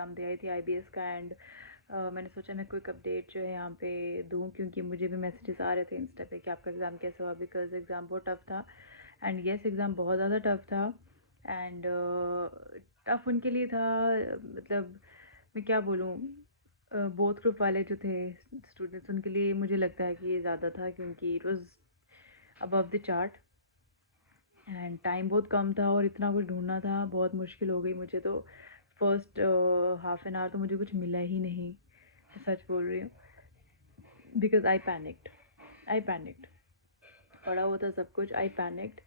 Exam दे आई थी IBS का। And मैंने सोचा मैं क्विक अपडेट जो है यहाँ पे दूँ, क्योंकि मुझे भी मैसेजेस आ रहे थे इंस्टा पे कि आपका एग्ज़ाम कैसा हुआ, बिकॉज एग्ज़ाम बहुत टफ़ था। एंड येस, एग्ज़ाम बहुत ज़्यादा टफ़ था। एंड टफ़ उनके लिए था, मतलब मैं क्या बोलूँ, बोथ ग्रुप वाले जो थे स्टूडेंट्स, उनके लिए मुझे लगता है कि ये ज़्यादा था, क्योंकि it was above the chart and time बहुत कम था और इतना कुछ ढूंढना था, बहुत मुश्किल हो गई मुझे। तो फर्स्ट हाफ एन आवर तो मुझे कुछ मिला ही नहीं, सच बोल रही हूँ, बिकॉज आई पैनिक्ड। पड़ा हुआ था सब कुछ, आई पैनिक्ड।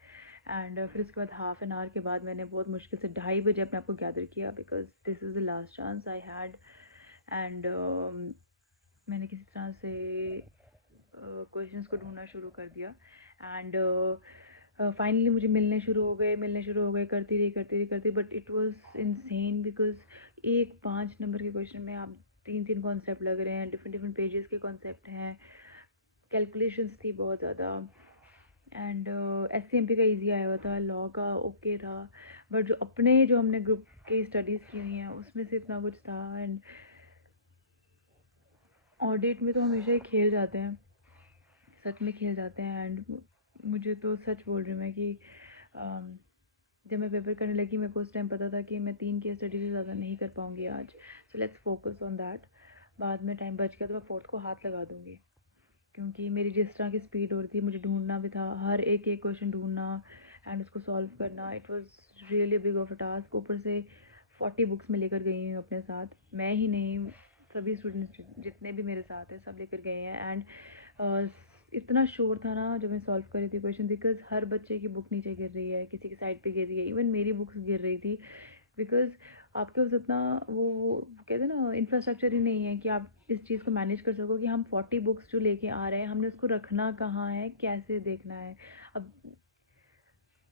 एंड फिर उसके बाद हाफ एन आवर के बाद मैंने बहुत मुश्किल से 2:30 बजे अपने आप को गैदर किया, because this is the last chance I had. And मैंने किसी तरह से क्वेश्चंस को ढूंढना शुरू कर दिया। एंड फाइनली मुझे मिलने शुरू हो गए, करती रही, but it was insane, because एक 5 नंबर के क्वेश्चन में आप 3 कॉन्सेप्ट लग रहे हैं, डिफरेंट पेजेस के कॉन्सेप्ट हैं, कैलकुलेशंस थी बहुत ज़्यादा। एंड SCMP का इजी आया हुआ था, लॉ का ओके था, बट जो हमने ग्रुप की स्टडीज़ की हुई हैं उसमें से इतना कुछ था। एंड ऑडिट में तो हमेशा ही खेल जाते हैं, सच में खेल जाते हैं। एंड मुझे तो सच बोल रही हूँ मैं कि जब मैं पेपर करने लगी मेरे को उस टाइम पता था कि मैं 3 केस स्टडी से ज़्यादा नहीं कर पाऊँगी आज। So let's focus on that. बाद में टाइम बच गया तो मैं 4th को हाथ लगा दूँगी, क्योंकि मेरी जिस तरह की स्पीड हो रही थी, मुझे ढूंढना भी था, हर एक क्वेश्चन ढूंढना एंड उसको सॉल्व करना। It was really big of a task. ऊपर से 40 बुक्स में लेकर गई हूँ अपने साथ, मैं ही नहीं, सभी स्टूडेंट्स जितने भी मेरे साथ हैं सब लेकर गए हैं। एंड इतना शोर था ना जब मैं सॉल्व कर रही थी क्वेश्चन, बिकॉज हर बच्चे की बुक नीचे गिर रही है, किसी की साइड पे गिर रही है, इवन मेरी बुक्स गिर रही थी, बिकॉज आपके पास उतना वो कहते हैं ना इंफ्रास्ट्रक्चर ही नहीं है कि आप इस चीज़ को मैनेज कर सको कि हम 40 बुक्स जो लेके आ रहे हैं हमने उसको रखना कहाँ है, कैसे देखना है। अब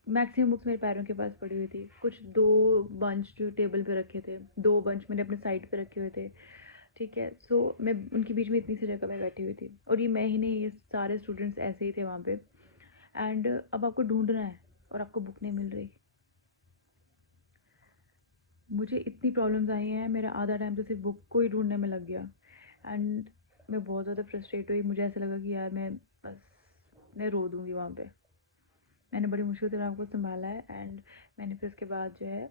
मैक्सिमम बुक्स मेरे पैरों के पास पड़ी हुई थी, कुछ 2 बंच जो टेबल पे रखे थे, 2 बंच मैंने अपने साइड पे रखे हुए थे, ठीक है। सो मैं उनके बीच में इतनी सी जगह पे बैठी हुई थी, और ये मैं ही नहीं, ये सारे स्टूडेंट्स ऐसे ही थे वहाँ पे। एंड अब आपको ढूंढना है और आपको बुक नहीं मिल रही। मुझे इतनी प्रॉब्लम्स आई हैं, मेरा आधा टाइम तो सिर्फ बुक को ही ढूंढने में लग गया। एंड मैं बहुत ज़्यादा फ्रस्ट्रेट हुई, मुझे ऐसा लगा कि यार मैं रो दूँगी वहाँ पे। मैंने बड़ी मुश्किल से आपको संभाला है। एंड मैंने फिर उसके बाद जो है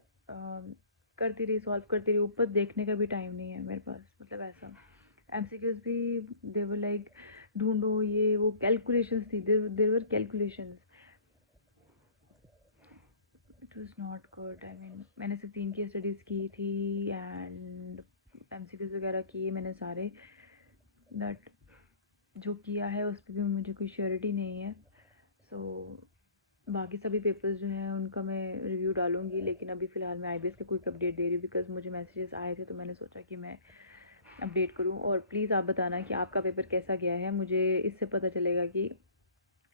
करती रही, सॉल्व करती रही, ऊपर देखने का भी टाइम नहीं है मेरे पास, मतलब ऐसा। MCQs भी देवर लाइक ढूंढो, ये वो कैलकुलेशंस थी, there were calculations. It was not good. I mean मैंने सिर्फ 3 की स्टडीज़ की थी एंड MCQs वगैरह किए मैंने सारे, बट जो किया है उस पर भी मुझे कोई श्योरिटी नहीं है। सो बाकी सभी पेपर्स जो हैं उनका मैं रिव्यू डालूंगी, लेकिन अभी फ़िलहाल मैं IBS का क्विक अपडेट दे रही हूँ, बिकॉज मुझे मैसेजेस आए थे तो मैंने सोचा कि मैं अपडेट करूँ। और प्लीज़ आप बताना कि आपका पेपर कैसा गया है, मुझे इससे पता चलेगा कि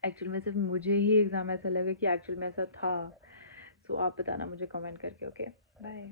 एक्चुअल में सिर्फ मुझे ही एग्ज़ाम ऐसा लगा कि एक्चुअल में ऐसा था। सो आप बताना मुझे कमेंट करके। Okay, bye.